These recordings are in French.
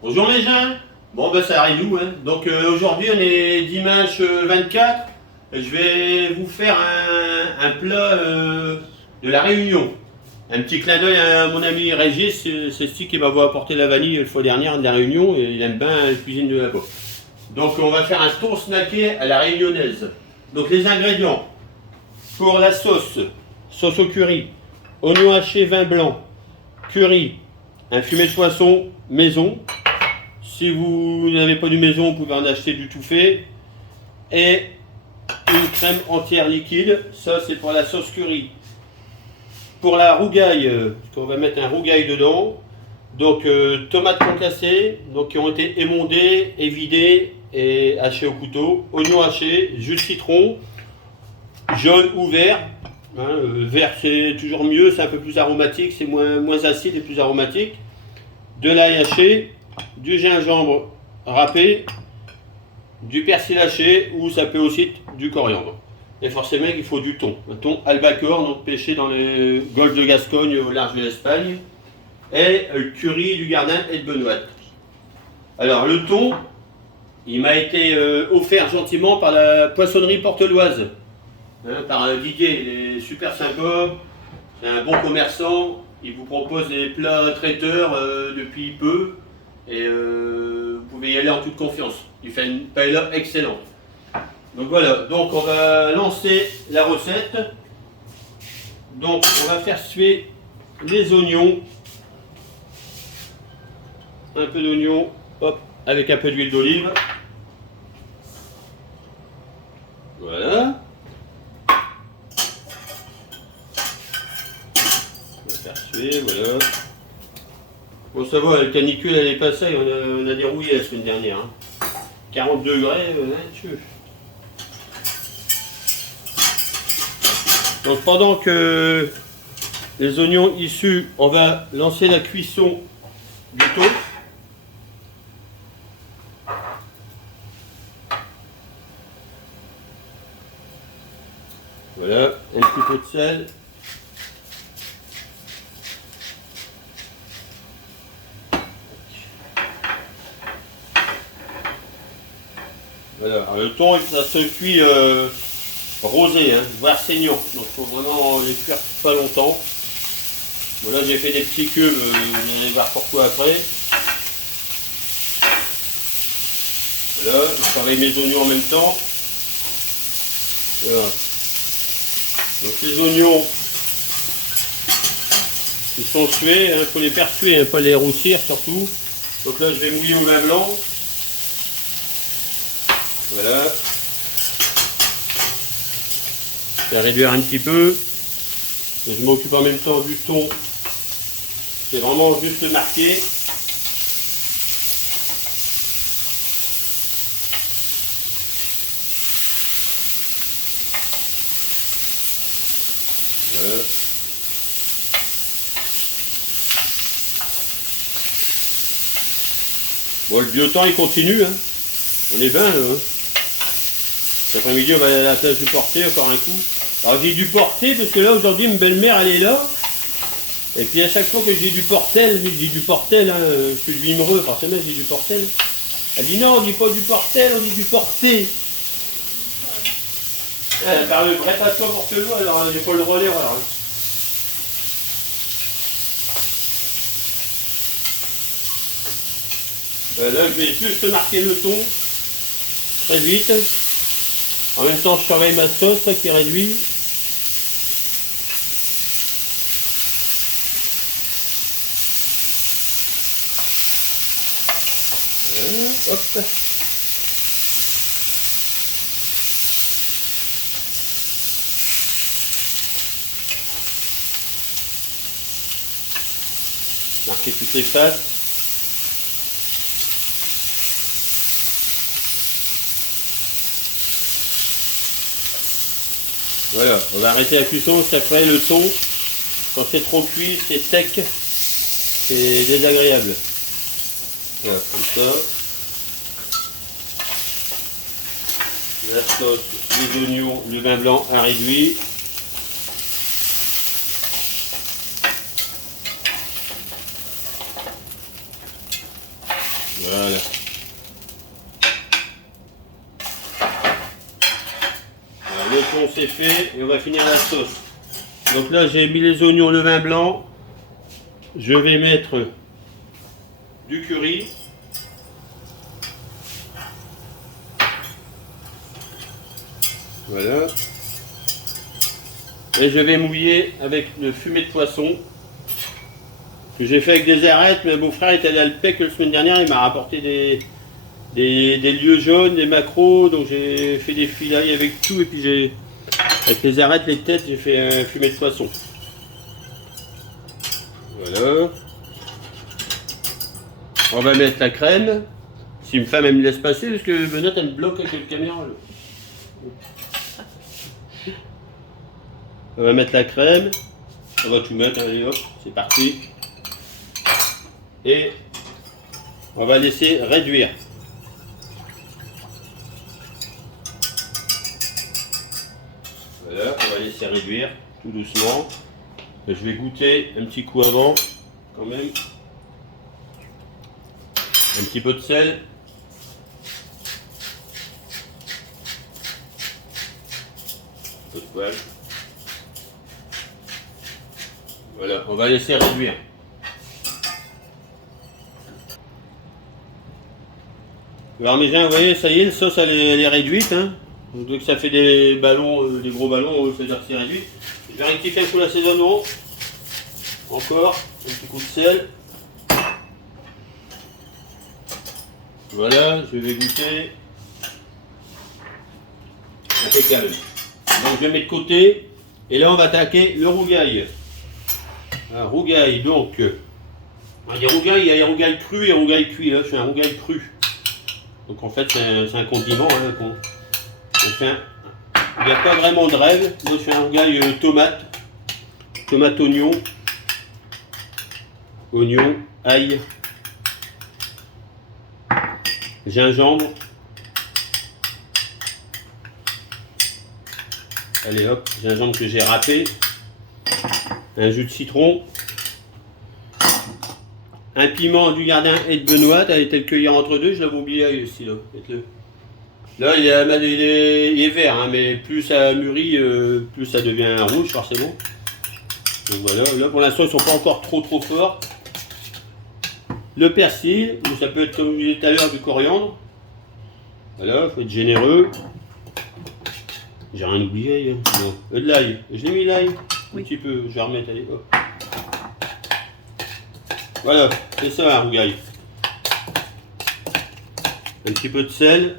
Bonjour les gens. Bon ben ça arrive nous hein. Donc aujourd'hui on est dimanche 24. Je vais vous faire un plat de la Réunion. Un petit clin d'œil à mon ami Régis, c'est ce qui m'avait apporté la vanille la fois dernière de la Réunion et il aime bien la cuisine de là-bas. Donc on va faire un thon snacké à la réunionnaise. Donc les ingrédients pour la sauce au curry, oignon haché, vin blanc, curry, un fumet de poisson maison. Si vous n'avez pas du maison, vous pouvez en acheter du tout fait. Et une crème entière liquide, ça c'est pour la sauce curry. Pour la rougaille, parce qu'on va mettre un rougaille dedans. Donc tomates concassées, donc qui ont été émondées, évidées et hachées au couteau. Oignon haché, jus de citron, jaune ou vert. Vert c'est toujours mieux, c'est un peu plus aromatique, c'est moins acide et plus aromatique. De l'ail haché, du gingembre râpé, du persil haché ou ça peut aussi être du coriandre. Et forcément il faut du thon. Un thon albacore, donc pêché dans les golfes de Gascogne au large de l'Espagne. Et le curry du Gardin et de Benoît. Alors le thon, il m'a été offert gentiment par la poissonnerie porteloise. Par Didier, il est super sympa, c'est un bon commerçant, il vous propose des plats traiteurs depuis peu. Et vous pouvez y aller en toute confiance. Il fait une paella excellente. Donc voilà, donc on va lancer la recette. Donc on va faire suer les oignons. Un peu d'oignon, hop, avec un peu d'huile d'olive. Voilà. On va faire suer, voilà. Bon ça va, la canicule elle est passée, on a dérouillé la semaine dernière. 40 degrés, là-dessus. Donc pendant que les oignons issus, on va lancer la cuisson du thon. Voilà, un petit peu de sel. Voilà, alors le thon, ça se cuit rosé, voire saignant. Donc il faut vraiment les cuire pas longtemps. Bon là j'ai fait des petits cubes, vous allez voir pourquoi après. Voilà, je travaille mes oignons en même temps. Voilà. Donc les oignons, ils sont sués, il faut les faire suer, pas les roussir surtout. Donc là je vais mouiller au vin blanc. Voilà. Je vais réduire un petit peu. Et je m'occupe en même temps du thon. C'est vraiment juste marqué. Voilà. Bon, le biotemps il continue. On est bien là. Cet après-midi, on va aller à la place du Portet, encore un coup. Alors j'ai dû porter parce que là aujourd'hui ma belle-mère elle est là. Et puis à chaque fois que j'ai du portel, je dis du portel, je suis vimereux, forcément j'ai du portel. Elle dit non, on dit pas du portel, on dit du porté. Elle parle vrai patois portelot, alors j'ai pas le relais alors. Là je vais juste marquer le thon très vite. En même temps je surveille ma sauce là, qui réduit. Hop. Marquer toutes les faces. Voilà, on va arrêter la cuisson parce qu'après le thon, quand c'est trop cuit, c'est sec, c'est désagréable. Voilà, comme ça. La sauce, les oignons, le vin blanc, un réduit. Voilà. Alors, le thon c'est fait et on va finir la sauce. Donc là j'ai mis les oignons, le vin blanc. Je vais mettre du curry. Voilà. Et je vais mouiller avec le fumet de poisson que j'ai fait avec des arêtes. Mais mon frère est allé à Alpec la semaine dernière, il m'a rapporté des lieux jaunes, des maquereaux, donc j'ai fait des filailles avec tout et puis j'ai avec les arêtes, les têtes, j'ai fait un fumet de poisson. Voilà. On va mettre la crème. Si une femme elle me laisse passer, parce que Benoît elle me bloque avec le caméra. Là. On va mettre la crème. On va tout mettre, allez hop, c'est parti. Et on va laisser réduire. Voilà, on va laisser réduire tout doucement. Je vais goûter un petit coup avant, quand même. Un petit peu de sel. Un peu de poivre. Voilà, on va laisser réduire. Alors mes gens, vous voyez, ça y est, la sauce elle est réduite. Hein. Donc ça fait des ballons, des gros ballons, c'est-à-dire que c'est réduit. Je vais rectifier un coup l'assaisonnement. Encore, un petit coup de sel. Voilà, je vais goûter. Impeccable. Donc je vais mettre de côté. Et là on va attaquer le rougail. Un rougail, donc. Il y a rougail, il y a rougail cru et rougail cuit. Là je fais un rougail cru. Donc en fait c'est un condiment. Hein, il n'y a pas vraiment de rêve. Moi je fais un rougail tomate, oignon, ail, gingembre. Allez hop, gingembre que j'ai râpé, un jus de citron, un piment du Gardien et de Benoît, t'as été le cueillir entre deux, je l'avais oublié aussi là. Là il est vert, hein, mais plus ça mûrit, plus ça devient rouge forcément. Donc voilà, là pour l'instant ils sont pas encore trop forts. Le persil, ou ça peut être comme je disais tout à l'heure du coriandre. Voilà, il faut être généreux. J'ai rien oublié. Hein. Non. De l'ail, je l'ai mis l'ail. Un petit peu, je vais remettre, allez, hop. Voilà, c'est ça un rougail. Un petit peu de sel.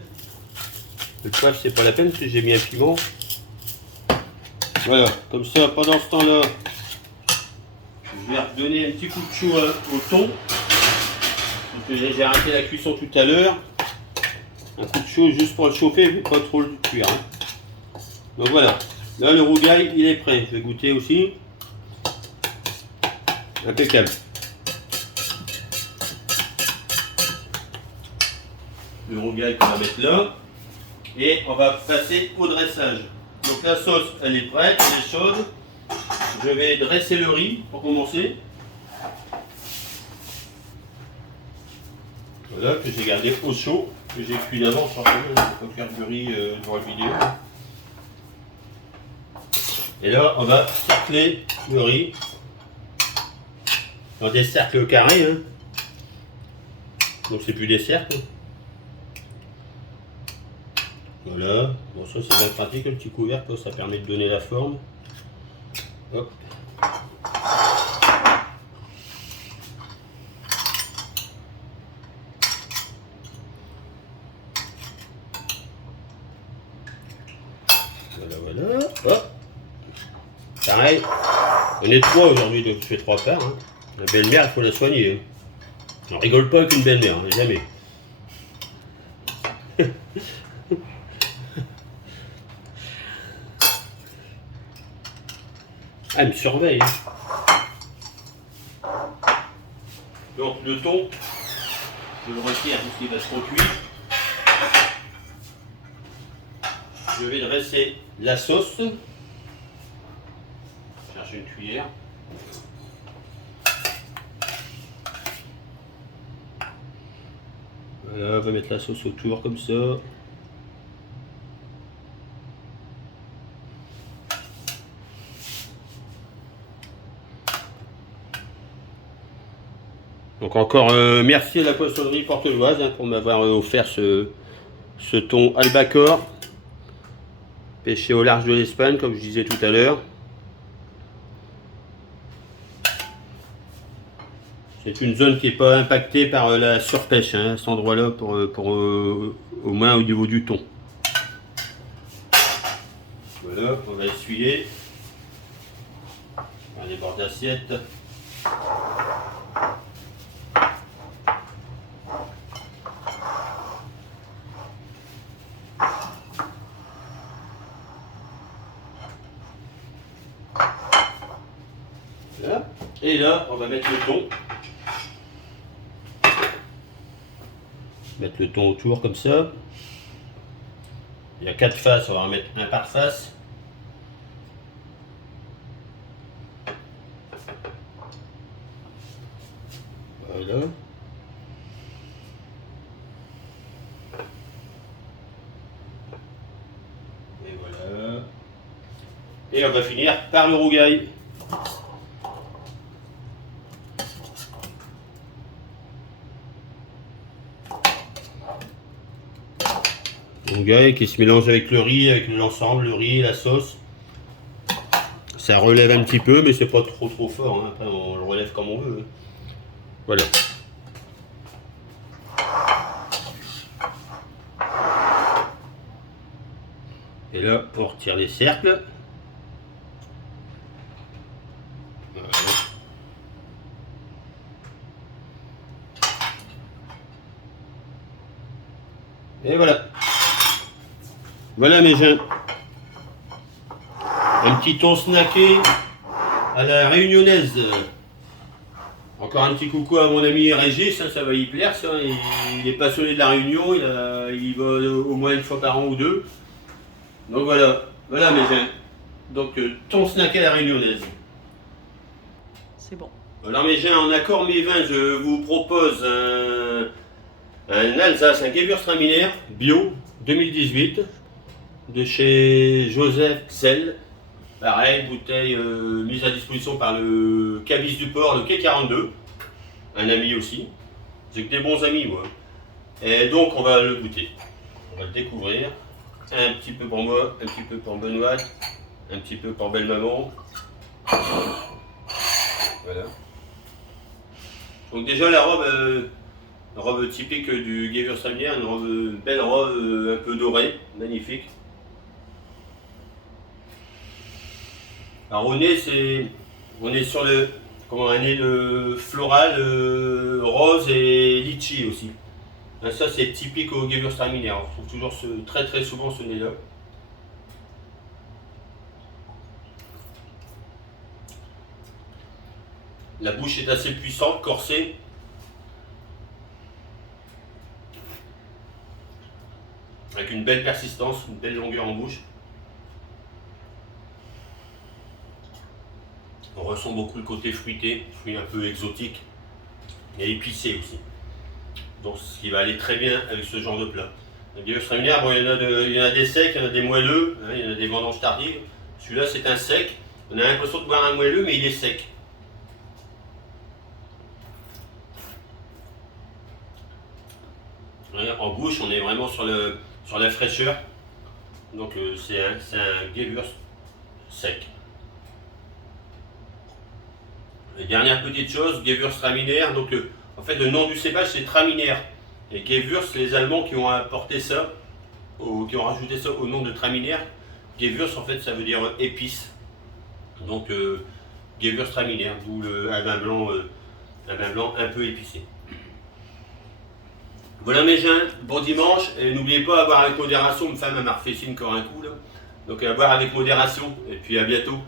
Le poivre c'est pas la peine parce que j'ai mis un piment. Voilà, comme ça pendant ce temps-là, je vais redonner un petit coup de chou au thon. Parce que j'ai arrêté la cuisson tout à l'heure. Un coup de chaud juste pour le chauffer, pas trop le cuire. Hein. Donc voilà, là le rougail il est prêt. Je vais goûter aussi. Impeccable. Le rougail qu'on va mettre là. Et on va passer au dressage. Donc la sauce elle est prête, elle est chaude. Je vais dresser le riz pour commencer. Voilà, que j'ai gardé au chaud, que j'ai cuit d'avance, forcément, je ne vais pas faire du riz devant la vidéo. Et là, on va cercler le riz dans des cercles carrés. Hein. Donc c'est plus des cercles. Voilà, bon ça c'est bien pratique, le petit couvercle, ça permet de donner la forme. Hop. Voilà, hop. Pareil, on est trois aujourd'hui, donc je fais 3 parts. Hein. La belle-mère, il faut la soigner. Hein. On rigole pas avec une belle-mère, hein, jamais. Ah, elle me surveille. Hein. Donc le thon, je le retire parce qu'il va se recuire. Je vais dresser la sauce. Je cherche une cuillère. Voilà, on va mettre la sauce autour comme ça. Donc encore merci à la poissonnerie porteloise pour m'avoir offert ce thon albacore, pêché au large de l'Espagne comme je disais tout à l'heure. C'est une zone qui n'est pas impactée par la surpêche, hein, cet endroit-là, au moins au niveau du thon. Voilà, on va essuyer. On va les bords d'assiette. Voilà. Et là, on va mettre le thon. Mettre le thon autour comme ça. Il y a 4 faces, on va en mettre un par face. Voilà. Et voilà. Et on va finir par le rougail. Rougail qui se mélange avec le riz, avec l'ensemble, le riz, la sauce. Ça relève un petit peu, mais c'est pas trop fort. Hein. Après, on le relève comme on veut. Voilà. Et là, on retire les cercles. Voilà. Et voilà. Voilà mes gens. Un petit thon snacké à la réunionnaise. Encore un petit coucou à mon ami Régis, ça va y plaire. Ça. Il est passionné de la Réunion, il va au moins une fois par an ou deux. Donc voilà, voilà mes gens. Donc thon snacké à la réunionnaise. C'est bon. Alors mes gens, en accord mes vins, je vous propose un Alsace, un Gewürztraminer bio 2018 de chez Joseph Xel. Pareil, bouteille mise à disposition par le Cabis du Port, le Quai 42. Un ami aussi. J'ai que des bons amis moi. Et donc on va le goûter. On va le découvrir. Un petit peu pour moi, un petit peu pour Benoît, un petit peu pour Belle Maman. Voilà. Donc déjà la robe typique du Gewürztraminer, une belle robe un peu dorée, magnifique. Alors au nez, on est sur un nez floral, rose et litchi aussi. Là, ça c'est typique au Gewürztraminer, on retrouve toujours très souvent ce nez là. La bouche est assez puissante, corsée. Avec une belle persistance, une belle longueur en bouche. On ressent beaucoup le côté fruité, fruit un peu exotique et épicé aussi. Donc ce qui va aller très bien avec ce genre de plat. Le Gewürztraminer, bon, il y en a des secs, il y en a des moelleux, hein, il y en a des vendanges tardives. Celui-là c'est un sec. On a l'impression de boire un moelleux mais il est sec. En bouche, on est vraiment sur la fraîcheur. Donc c'est un Gewürz sec. Et dernière petite chose, Gewürztraminer, donc en fait le nom du cépage c'est Traminer. Et Gewürz, c'est les Allemands qui ont apporté ça, qui ont rajouté ça au nom de Traminer. Gewürz en fait ça veut dire épice. Donc Gewürztraminer, d'où un vin blanc un peu épicé. Voilà mes gens, bon dimanche, et n'oubliez pas à boire avec modération, une femme m'a refait signe encore un coup là. Donc à boire avec modération, et puis à bientôt.